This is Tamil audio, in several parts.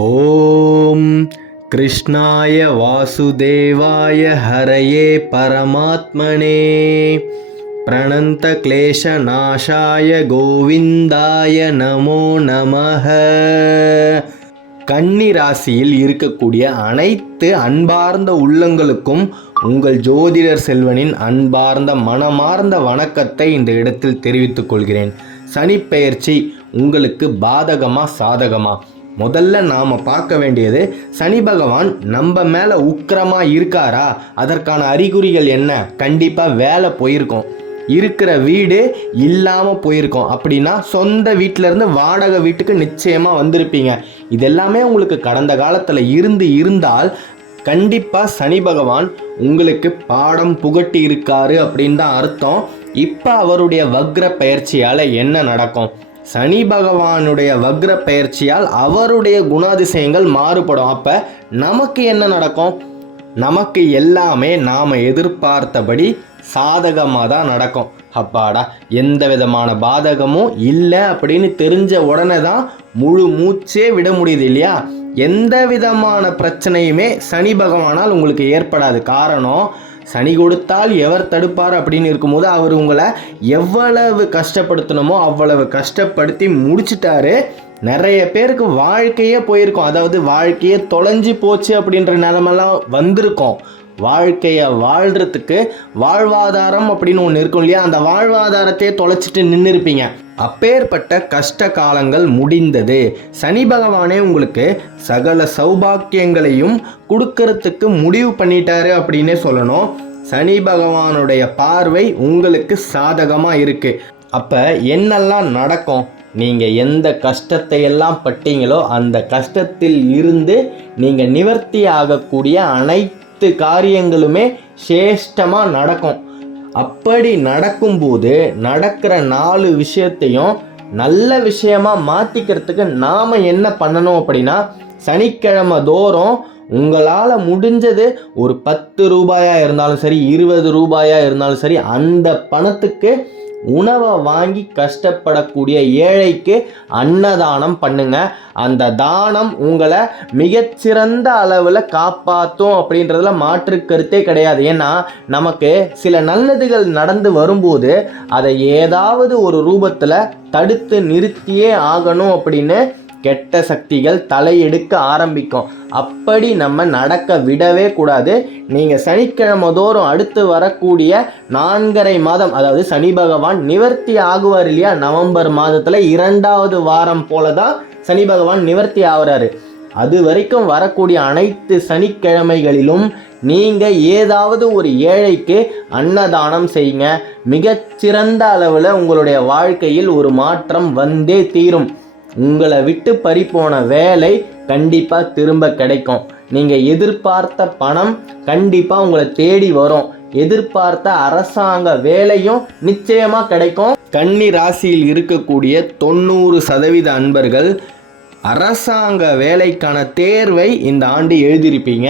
ॐ कृष्णाय वासुदेवाय हरये परमात्मने प्रणन्तक्लेशनाशाय கோவிந்தாய நமோ நமः கன்னி ராசியில் இருக்கக்கூடிய அனைத்து அன்பார்ந்த உள்ளங்களுக்கும் உங்கள் ஜோதிடர் செல்வனின் அன்பார்ந்த மனமார்ந்த வணக்கத்தை இந்த இடத்தில் தெரிவித்துக் கொள்கிறேன் சனிப்பெயர்ச்சி உங்களுக்கு பாதகமா சாதகமா முதல்ல நாம் பார்க்க வேண்டியது சனி பகவான் நம்ம மேலே உக்கிரமாக இருக்காரா? அதற்கான அறிகுறிகள் என்ன? கண்டிப்பாக வேலை போயிருக்கோம். இருக்கிற வீடு இல்லாமல் போயிருக்கோம். அப்படின்னா சொந்த வீட்டிலேருந்து வாடகை வீட்டுக்கு நிச்சயமாக வந்திருப்பீங்க. இதெல்லாமே உங்களுக்கு கடந்த காலத்தில் இருந்து இருந்தால் கண்டிப்பாக சனி பகவான் உங்களுக்கு பாடம் புகட்டி இருக்காரு அப்படின்னு தான் அர்த்தம். இப்போ அவருடைய வக்ர பயிற்சியால் என்ன நடக்கும்? சனி பகவானுடைய வக்ர பயிற்சியால் அவருடைய குணாதிசயங்கள் மாறுபடும். அப்போ நமக்கு என்ன நடக்கும்? நமக்கு எல்லாமே நாம் எதிர்பார்த்தபடி சாதகமாக தான் நடக்கும். அப்பாடா எந்த விதமான பாதகமும் இல்லை அப்படின்னு தெரிஞ்ச உடனே தான் முழு மூச்சே விட முடியுது இல்லையா? எந்த விதமான பிரச்சனையுமே சனி பகவானால் உங்களுக்கு ஏற்படாது. காரணம் சனி கொடுத்தால் எவர் தடுப்பார் அப்படின்னு இருக்கும்போது அவர் உங்களை எவ்வளவு கஷ்டப்படுத்தணுமோ அவ்வளவு கஷ்டப்படுத்தி முடிச்சிட்டாரு. நிறைய பேருக்கு வாழ்க்கையே போயிருக்கும். அதாவது வாழ்க்கையே தொலைஞ்சு போச்சு அப்படின்ற நிலமெல்லாம் வந்திருக்கோம். வாழ்க்கையை வாழ்கிறதுக்கு வாழ்வாதாரம் அப்படின்னு ஒன்று இருக்கும் இல்லையா? அந்த வாழ்வாதாரத்தையே தொலைச்சிட்டு நின்று இருப்பீங்க அப்பேற்பட்ட கஷ்ட காலங்கள் முடிந்தது. சனி பகவானே உங்களுக்கு சகல சௌபாக்கியங்களையும் கொடுக்கறதுக்கு முடிவு பண்ணிட்டாரு அப்படின்னே சொல்லணும். சனி பகவானுடைய பார்வை உங்களுக்கு சாதகமாக இருக்குது அப்போ என்னெல்லாம் நடக்கும்? நீங்கள் எந்த கஷ்டத்தை எல்லாம் பட்டீங்களோ அந்த கஷ்டத்தில் இருந்து நீங்கள் நிவர்த்தி ஆகக்கூடிய அனைத்து காரியங்களுமே சேஷ்டமாக நடக்கும். அப்படி நடக்கும்போது நடக்கிற நாலு விஷயத்தையும் நல்ல விஷயமா மாற்றிக்கிறதுக்கு நாம் என்ன பண்ணணும் அப்படின்னா சனிக்கிழமை தோறும் உங்களால் முடிஞ்சது ஒரு பத்து ரூபாயாக இருந்தாலும் சரி இருபது ரூபாயாக இருந்தாலும் சரி அந்த பணத்துக்கு உணவை வாங்கி கஷ்டப்படக்கூடிய ஏழைக்கு அன்னதானம் பண்ணுங்க. அந்த தானம் உங்களை மிகச்சிறந்த அளவில் காப்பாற்றும் அப்படின்றதுல மாற்று கருத்தே கிடையாது. ஏன்னா நமக்கு சில நல்லதுகள் நடந்து வரும்போது அதை ஏதாவது ஒரு ரூபத்தில் தடுத்து நிறுத்தியே ஆகணும் அப்படின்னு கெட்ட சக்திகள் தலையெடுக்க ஆரம்பிக்கும். அப்படி நம்ம நடக்க விடவே கூடாது. நீங்கள் சனிக்கிழமை தோறும் அடுத்து வரக்கூடிய நான்கரை மாதம் அதாவது சனி பகவான் நிவர்த்தி ஆகுவார் இல்லையா? நவம்பர் மாதத்தில் இரண்டாவது வாரம் போல தான் சனி பகவான் நிவர்த்தி ஆகுறாரு. அது வரைக்கும் வரக்கூடிய அனைத்து சனிக்கிழமைகளிலும் நீங்கள் ஏதாவது ஒரு ஏழைக்கு அன்னதானம் செய்யுங்க. மிகச்சிறந்த அளவில் உங்களுடைய வாழ்க்கையில் ஒரு மாற்றம் வந்தே தீரும். உங்களை விட்டு பறிப்போன வேலை கண்டிப்பாக திரும்ப கிடைக்கும். நீங்கள் எதிர்பார்த்த பணம் கண்டிப்பாக உங்களை தேடி வரும். எதிர்பார்த்த அரசாங்க வேலையும் நிச்சயமாக கிடைக்கும். கன்னி ராசியில் இருக்கக்கூடிய தொண்ணூறு சதவீத அன்பர்கள் அரசாங்க வேலைக்கான தேர்வை இந்த ஆண்டு எழுதியிருப்பீங்க.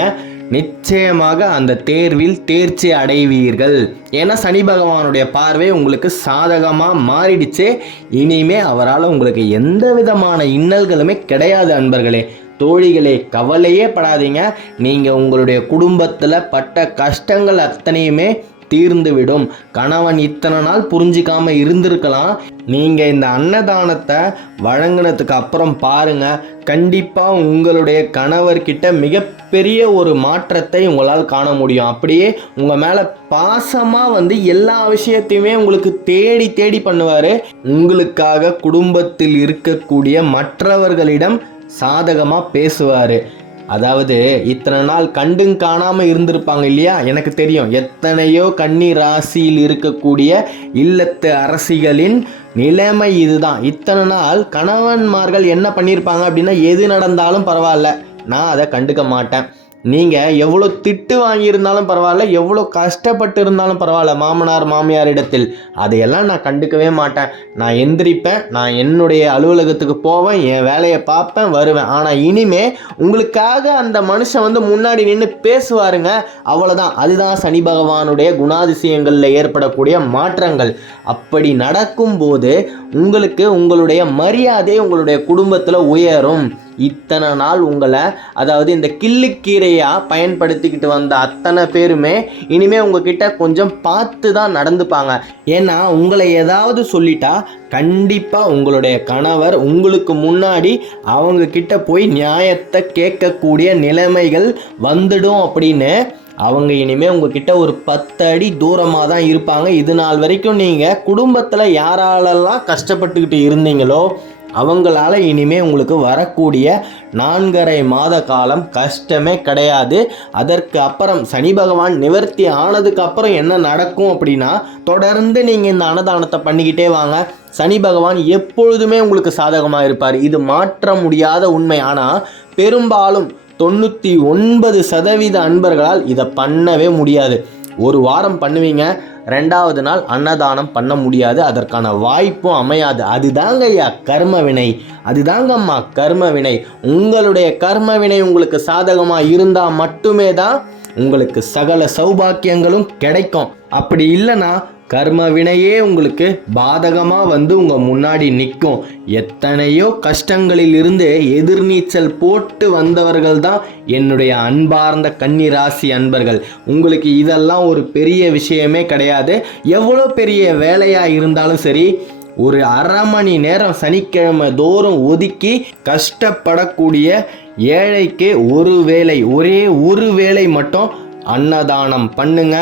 நிச்சயமாக அந்த தேர்வில் தேர்ச்சி அடைவீர்கள். ஏன்னா சனி பகவானுடைய பார்வை உங்களுக்கு சாதகமாக மாறிடுச்சு. இனிமே அவரால் உங்களுக்கு எந்த விதமான இன்னல்களுமே கிடையாது அன்பர்களே. தோழிகளே கவலையே படாதீங்க. நீங்கள் உங்களுடைய குடும்பத்தில் பட்ட கஷ்டங்கள் அத்தனையுமே தீர்ந்துவிடும். கணவன் இத்தனை நாள் புரிஞ்சிக்காம இருந்திருக்கலாம். நீங்கள் இந்த அன்னதானத்தை வழங்கினதுக்கு அப்புறம் பாருங்க. கண்டிப்பாக உங்களுடைய கணவர்கிட்ட மிகப்பெரிய ஒரு மாற்றத்தை உங்களால் காண முடியும். அப்படியே உங்கள் மேலே பாசமாக வந்து எல்லா விஷயத்தையுமே உங்களுக்கு தேடி தேடி பண்ணுவார். உங்களுக்காக குடும்பத்தில் இருக்கக்கூடிய மற்றவர்களிடம் சாதகமாக பேசுவார். அதாவது இத்தனை நாள் கண்டும் காணாமல் இருந்திருப்பாங்க இல்லையா? எனக்கு தெரியும். எத்தனையோ கன்னி ராசியில் இருக்கக்கூடிய இல்லத்து அரசிகளின் நிலைமை இதுதான். இத்தனை நாள் கணவன்மார்கள் என்ன பண்ணியிருப்பாங்க அப்படின்னா எது நடந்தாலும் பரவாயில்ல. நான் அதை கண்டுக்க மாட்டேன். நீங்கள் எவ்வளோ திட்டு வாங்கியிருந்தாலும் பரவாயில்ல எவ்வளோ கஷ்டப்பட்டு இருந்தாலும் பரவாயில்ல மாமனார் மாமியார் இடத்தில் அதையெல்லாம் நான் கண்டுக்கவே மாட்டேன். நான் எந்திரிப்பேன் நான் என்னுடைய அலுவலகத்துக்கு போவேன் என் வேலையை பார்ப்பேன் வருவேன். ஆனால் இனிமே உங்களுக்காக அந்த மனுஷன் வந்து முன்னாடி நின்று பேசுவாருங்க. அவ்வளோதான் அதுதான் சனி பகவானுடைய குணாதிசயங்களில் ஏற்படக்கூடிய மாற்றங்கள். அப்படி நடக்கும்போது உங்களுக்கு உங்களுடைய மரியாதை உங்களுடைய குடும்பத்தில் உயரும். இத்தனை நாள் உங்களை அதாவது இந்த கிள்ளுக்கீரையாக பயன்படுத்திக்கிட்டு வந்த அத்தனை பேருமே இனிமேல் உங்ககிட்ட கொஞ்சம் பார்த்து தான் நடந்துப்பாங்க. ஏன்னா உங்களை ஏதாவது சொல்லிட்டா கண்டிப்பாக உங்களுடைய கணவர் உங்களுக்கு முன்னாடி அவங்க கிட்ட போய் நியாயத்தை கேட்கக்கூடிய நிலைமைகள் வந்துடும் அப்படின்னு அவங்க இனிமேல் உங்ககிட்ட ஒரு பத்து அடி தூரமாக தான் இருப்பாங்க. இது நாள் வரைக்கும் நீங்கள் குடும்பத்தில் யாராலெல்லாம் கஷ்டப்பட்டுக்கிட்டு இருந்தீங்களோ அவங்களால இனிமே உங்களுக்கு வரக்கூடிய நான்கரை மாத காலம் கஷ்டமே கிடையாது. அதற்கு அப்புறம் சனி பகவான் நிவர்த்தி ஆனதுக்கு அப்புறம் என்ன நடக்கும் அப்படின்னா தொடர்ந்து நீங்கள் இந்த அன்னதானத்தை பண்ணிக்கிட்டே வாங்க. சனி பகவான் எப்பொழுதுமே உங்களுக்கு சாதகமாக இருப்பார். இது மாற்ற முடியாத உண்மை. ஆனால் பெரும்பாலும் தொண்ணூற்றி ஒன்பது சதவீத அன்பர்களால் இதை பண்ணவே முடியாது. ஒரு வாரம் பண்ணுவீங்க ரெண்டாவது நாள் அன்னதானம் பண்ண முடியாது அதற்கான வாய்ப்பும் அமையாது. அதுதாங்க ஐயா கர்ம வினை. அதுதாங்கம்மா கர்ம வினை. உங்களுடைய கர்ம வினை உங்களுக்கு சாதகமாக இருந்தால் மட்டுமே தான் உங்களுக்கு சகல சௌபாக்கியங்களும் கிடைக்கும். அப்படி இல்லைன்னா கர்ம வினையே உங்களுக்கு பாதகமாக வந்து உங்கள் முன்னாடி நிற்கும். எத்தனையோ கஷ்டங்களில் இருந்து எதிர்நீச்சல் போட்டு வந்தவர்கள் தான் என்னுடைய அன்பார்ந்த கன்னிராசி அன்பர்கள். உங்களுக்கு இதெல்லாம் ஒரு பெரிய விஷயமே கிடையாது. எவ்வளோ பெரிய வேலையாக இருந்தாலும் சரி ஒரு அரை மணி நேரம் சனிக்கிழமை தோறும் ஒதுக்கி கஷ்டப்படக்கூடிய ஏழைக்கு ஒரு வேளை ஒரே ஒரு வேலை மட்டும் அன்னதானம் பண்ணுங்க.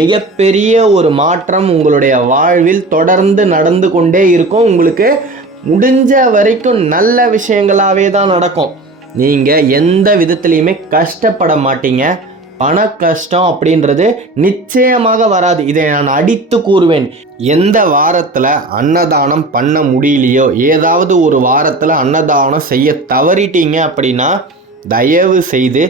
மிகப்பெரிய ஒரு மாற்றம் உங்களுடைய வாழ்வில் தொடர்ந்து நடந்து கொண்டே இருக்கும். உங்களுக்கு முடிஞ்ச வரைக்கும் நல்ல விஷயங்களாகவே தான் நடக்கும். நீங்கள் எந்த விதத்துலையுமே கஷ்டப்பட மாட்டீங்க. பண கஷ்டம் அப்படின்றது நிச்சயமாக வராது. இதை நான் அடித்து கூறுவேன். எந்த வாரத்தில் அன்னதானம் பண்ண முடியலையோ ஏதாவது ஒரு வாரத்தில் அன்னதானம் செய்ய தவறிட்டீங்க அப்படின்னா தயவு செய்து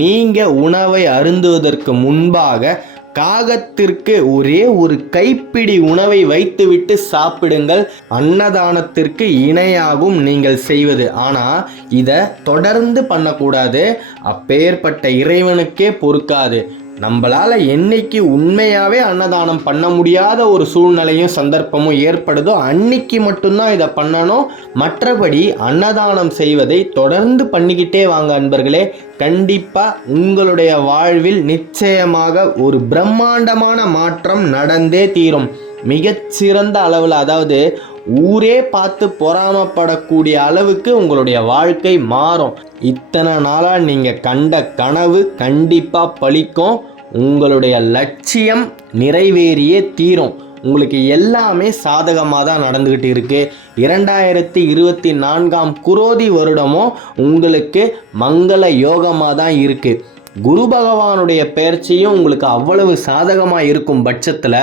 நீங்கள் உணவை அருந்துவதற்கு முன்பாக காகத்திற்கு ஒரே ஒரு கைப்பிடி உணவை வைத்துவிட்டு சாப்பிடுங்கள். அன்னதானத்திற்கு இணையாகும் நீங்கள் செய்வது. ஆனால் இதை தொடர்ந்து பண்ணக்கூடாது. அப்பேற்பட்ட இறைவனுக்கே பொறுக்காது. நம்மளால் என்னைக்கு உண்மையாகவே அன்னதானம் பண்ண முடியாத ஒரு சூழ்நிலையும் சந்தர்ப்பமும் ஏற்படுதோ அன்னைக்கு மட்டும்தான் இதை பண்ணணும். மற்றபடி அன்னதானம் செய்வதை தொடர்ந்து பண்ணிக்கிட்டே வாங்க அன்பர்களே. கண்டிப்பாக உங்களுடைய வாழ்வில் நிச்சயமாக ஒரு பிரம்மாண்டமான மாற்றம் நடந்தே தீரும். மிகச்சிறந்த அளவில் அதாவது ஊரே பார்த்து பொறாமப்படக்கூடிய அளவுக்கு உங்களுடைய வாழ்க்கை மாறும். இத்தனை நாளாக நீங்கள் கண்ட கனவு கண்டிப்பாக பழிக்கும். உங்களுடைய லட்சியம் நிறைவேறியே தீரும். உங்களுக்கு எல்லாமே சாதகமாக தான் நடந்துக்கிட்டு இருக்குது இரண்டாயிரத்தி இருபத்தி நான்காம் குரோதி வருடமும் உங்களுக்கு மங்கள யோகமாக தான் இருக்குது குரு பகவானுடைய பயிற்சியும் உங்களுக்கு அவ்வளவு சாதகமாக இருக்கும் பட்சத்தில்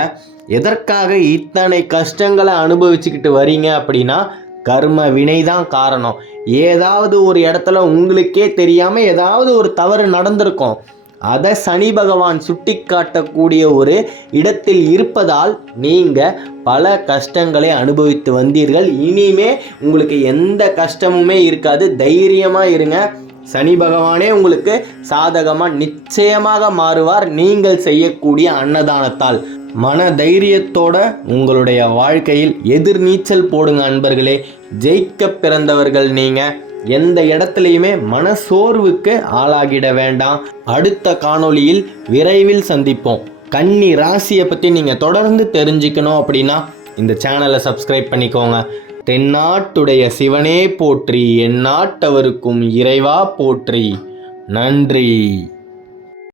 எதற்காக இத்தனை கஷ்டங்களை அனுபவிச்சுக்கிட்டு வரீங்க அப்படின்னா கர்ம வினை தான் காரணம். ஏதாவது ஒரு இடத்துல உங்களுக்கே தெரியாமல் ஏதாவது ஒரு தவறு நடந்திருக்கும். அதை சனி பகவான் சுட்டி காட்டக்கூடிய ஒரு இடத்தில் இருப்பதால் நீங்கள் பல கஷ்டங்களை அனுபவித்து வந்தீர்கள். இனிமே உங்களுக்கு எந்த கஷ்டமுமே இருக்காது. தைரியமாக இருங்க. சனி பகவானே உங்களுக்கு சாதகமாக நிச்சயமாக மாறுவார். நீங்கள் செய்யக்கூடிய அன்னதானத்தால். மன தைரியத்தோட உங்களுடைய வாழ்க்கையில் எதிர்நீச்சல் போடுங்க அன்பர்களே. ஜெயிக்க பிறந்தவர்கள் நீங்கள் எந்த இடத்துலையுமே மனசோர்வுக்கு ஆளாகிட வேண்டாம். அடுத்த காணொளியில் விரைவில் சந்திப்போம். கன்னி ராசியை பற்றி நீங்கள் தொடர்ந்து தெரிஞ்சுக்கணும் அப்படின்னா இந்த சேனலை சப்ஸ்கிரைப் பண்ணிக்கோங்க. தென்னாட்டுடைய சிவனே போற்றி எந்நாட்டவருக்கும் இறைவா போற்றி. நன்றி.